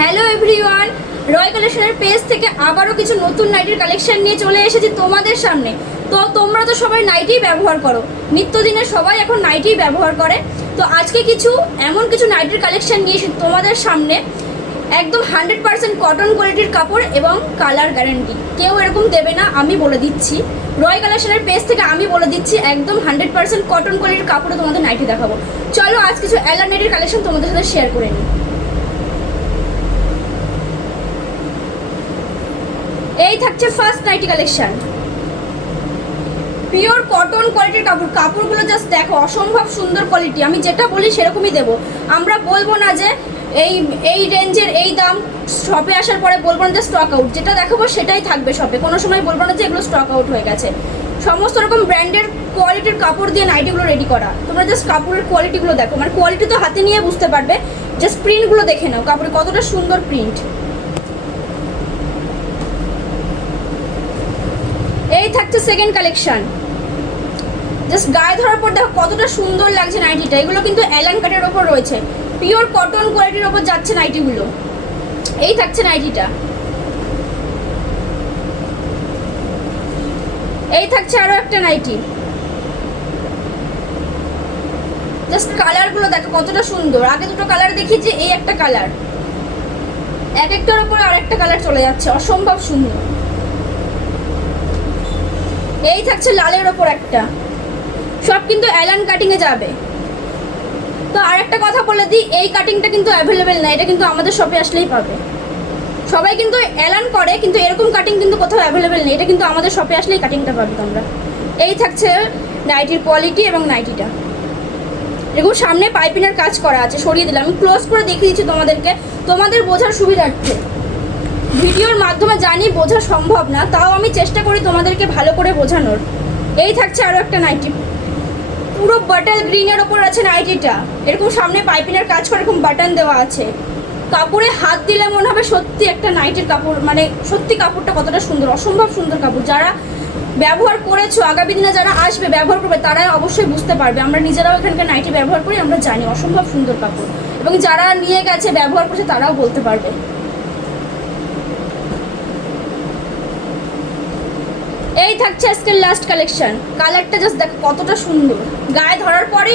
Hello everyone, রয় কালেকশনের page থেকে আবারও কিছু নতুন নাইটির কালেকশন নিয়ে চলে এসেছি তোমাদের সামনে। তো তোমরা তো সবাই নাইটিই ব্যবহার করো, নিত্যদিনে সবাই এখন নাইটিই ব্যবহার করে। তো আজকে এমন কিছু নাইটির কালেকশন নিয়ে এসেছি তোমাদের সামনে, একদম 100% কটন কোয়ালিটির কাপড় এবং কালার গ্যারান্টি। কেউ এরকম দেবে না, আমি বলে দিচ্ছি। রয় কালেকশনের পেজ থেকে আমি বলে দিচ্ছি, একদম 100% কটন কোয়ালিটির কাপড়ে তোমাদের নাইটি দেখাবো। চলো আজ কিছু এলা নাইটির কালেকশন তোমাদের সাথে শেয়ার করে নিই। এই থাকছে first nighty collection, pure cotton কোয়ালিটির কাপড়। কাপড়গুলো জাস্ট দেখো, অসম্ভব সুন্দর কোয়ালিটি। আমি যেটা বলি সেরকমই দেবো, আমরা বলবো না যে এই রেঞ্জের এই দাম। শপে আসার পরে বলবো না যে স্টক আউট, যেটা দেখাবো সেটাই থাকবে শপে। কোনো সময় বলবো না যে এগুলো স্টক আউট হয়ে গেছে। সমস্ত রকম ব্র্যান্ডের কোয়ালিটির কাপড় দিয়ে নাইটিগুলো রেডি করা। তোমরা জাস্ট কাপড়ের কোয়ালিটিগুলো দেখো, মানে কোয়ালিটি তো হাতে নিয়ে বুঝতে পারবে। জাস্ট প্রিন্টগুলো দেখে নাও, কাপড়ে কতটা সুন্দর প্রিন্ট। এই থাকছে সেকেন্ড কালেকশন, জাস্ট গায়ে ধরার পর দেখো কতটা সুন্দর লাগছে নাইটিটা। এগুলো কিন্তু অ্যালান কাটের ওপর রয়েছে, পিওর কটন কোয়ালিটির ওপর যাচ্ছে নাইটিগুলো। এই থাকছে নাইটিটা। এই থাকছে আরো একটা নাইটি, জাস্ট কালারগুলো দেখো কতটা সুন্দর। আগে দুটো কালার দেখিয়েছি, এই একটা কালার, এক একটার ওপরে আরেকটা কালার চলে যাচ্ছে, অসম্ভব সুন্দর। এই থাকছে লালের ওপর একটা, সব কিন্তু অ্যালান কাটিংয়ে যাবে। তো আরেকটা কথা বলে দিই, এই কাটিংটা কিন্তু অ্যাভেলেবেল না, এটা কিন্তু আমাদের শপে আসলেই পাবে। সবাই কিন্তু অ্যালান করে, কিন্তু এরকম কাটিং কিন্তু কোথাও অ্যাভেলেবেল নেই, এটা কিন্তু আমাদের শপে আসলেই কাটিংটা পাবে তোমরা। এই থাকছে নাইটির কোয়ালিটি এবং নাইটিটা। এরকম সামনে পাইপিনের কাজ করা আছে, সরিয়ে দিলাম। আমি ক্লোজ করে দেখিয়ে দিচ্ছি তোমাদেরকে, তোমাদের বোঝার সুবিধার্থে। ভিডিওর মাধ্যমে জানি বোঝা সম্ভব না, তাও আমি চেষ্টা করি তোমাদেরকে ভালো করে বোঝানোর। এই থাকছে আরও একটা নাইটি, পুরো বাটল গ্রিনের ওপর আছে নাইটিটা। এরকম সামনে পাইপিনের কাজ করে এরকম বাটন দেওয়া আছে। কাপড়ে হাত দিলে মনে হবে সত্যি একটা নাইটির কাপড়, মানে সত্যি কাপড়টা কতটা সুন্দর, অসম্ভব সুন্দর কাপড়। যারা ব্যবহার করেছো, আগামী দিনে যারা আসবে ব্যবহার করবে, তারা অবশ্যই বুঝতে পারবে। আমরা নিজেরাও এখানকার নাইটি ব্যবহার করি, আমরা জানি অসম্ভব সুন্দর কাপড়। এবং যারা নিয়ে গেছে ব্যবহার করছে তারাও বলতে পারবে। এই থাকছে আজকের লাস্ট কালেকশন। কালারটা জাস্ট দেখো কতটা সুন্দর, গায়ে ধরার পরে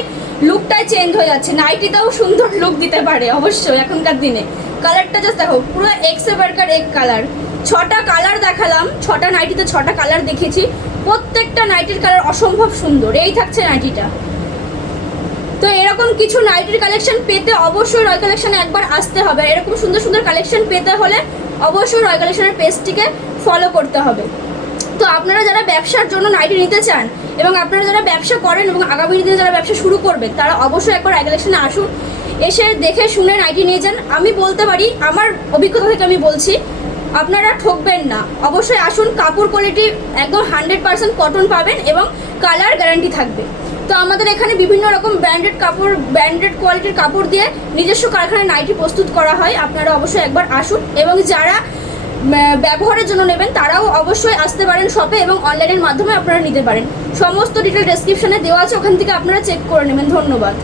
লুকটাই চেঞ্জ হয়ে যাচ্ছে। নাইটিটাও সুন্দর লুক দিতে পারে অবশ্যই এখনকার দিনে। কালারটা জাস্ট দেখো, পুরো এক্সে বার্কার এক কালার। 6টা কালার দেখালাম, 6টা নাইটিতে 6টা কালার দেখেছি। প্রত্যেকটা নাইটির কালার অসম্ভব সুন্দর। এই থাকছে নাইটিটা। তো এরকম কিছু নাইটির কালেকশন পেতে অবশ্যই রয় কালেকশনে একবার আসতে হবে। এরকম সুন্দর সুন্দর কালেকশন পেতে হলে অবশ্যই রয় কালেকশনের পেজটিকে ফলো করতে হবে। তো আপনারা যারা ব্যবসার জন্য নাইটি নিতে চান এবং আপনারা যারা ব্যবসা করেন এবং আগামী দিনে যারা ব্যবসা শুরু করবে, তারা অবশ্যই একবার রয় কালেকশনে আসুন, এসে দেখে শুনে নাইটি নিয়ে যান। আমি বলতে পারি, আমার অভিজ্ঞতা থেকে আমি বলছি, আপনারা ঠকবেন না। অবশ্যই আসুন, কাপড় কোয়ালিটি একদম 100% কটন পাবেন এবং কালার গ্যারান্টি থাকবে। তো আমাদের এখানে বিভিন্ন রকম ব্র্যান্ডেড কাপড়, ব্র্যান্ডেড কোয়ালিটির কাপড় দিয়ে নিজস্ব কারখানায় নাইটি প্রস্তুত করা হয়। আপনারা অবশ্যই একবার আসুন, এবং যারা ব্যবহারের জন্য নেবেন তারাও অবশ্যই আসতে পারেন শপে, এবং অনলাইনের মাধ্যমে আপনারা নিতে পারেন। সমস্ত ডিটেল ডেসক্রিপশনে দেওয়া আছে, ওখান থেকে আপনারা চেক করে নেবেন। ধন্যবাদ।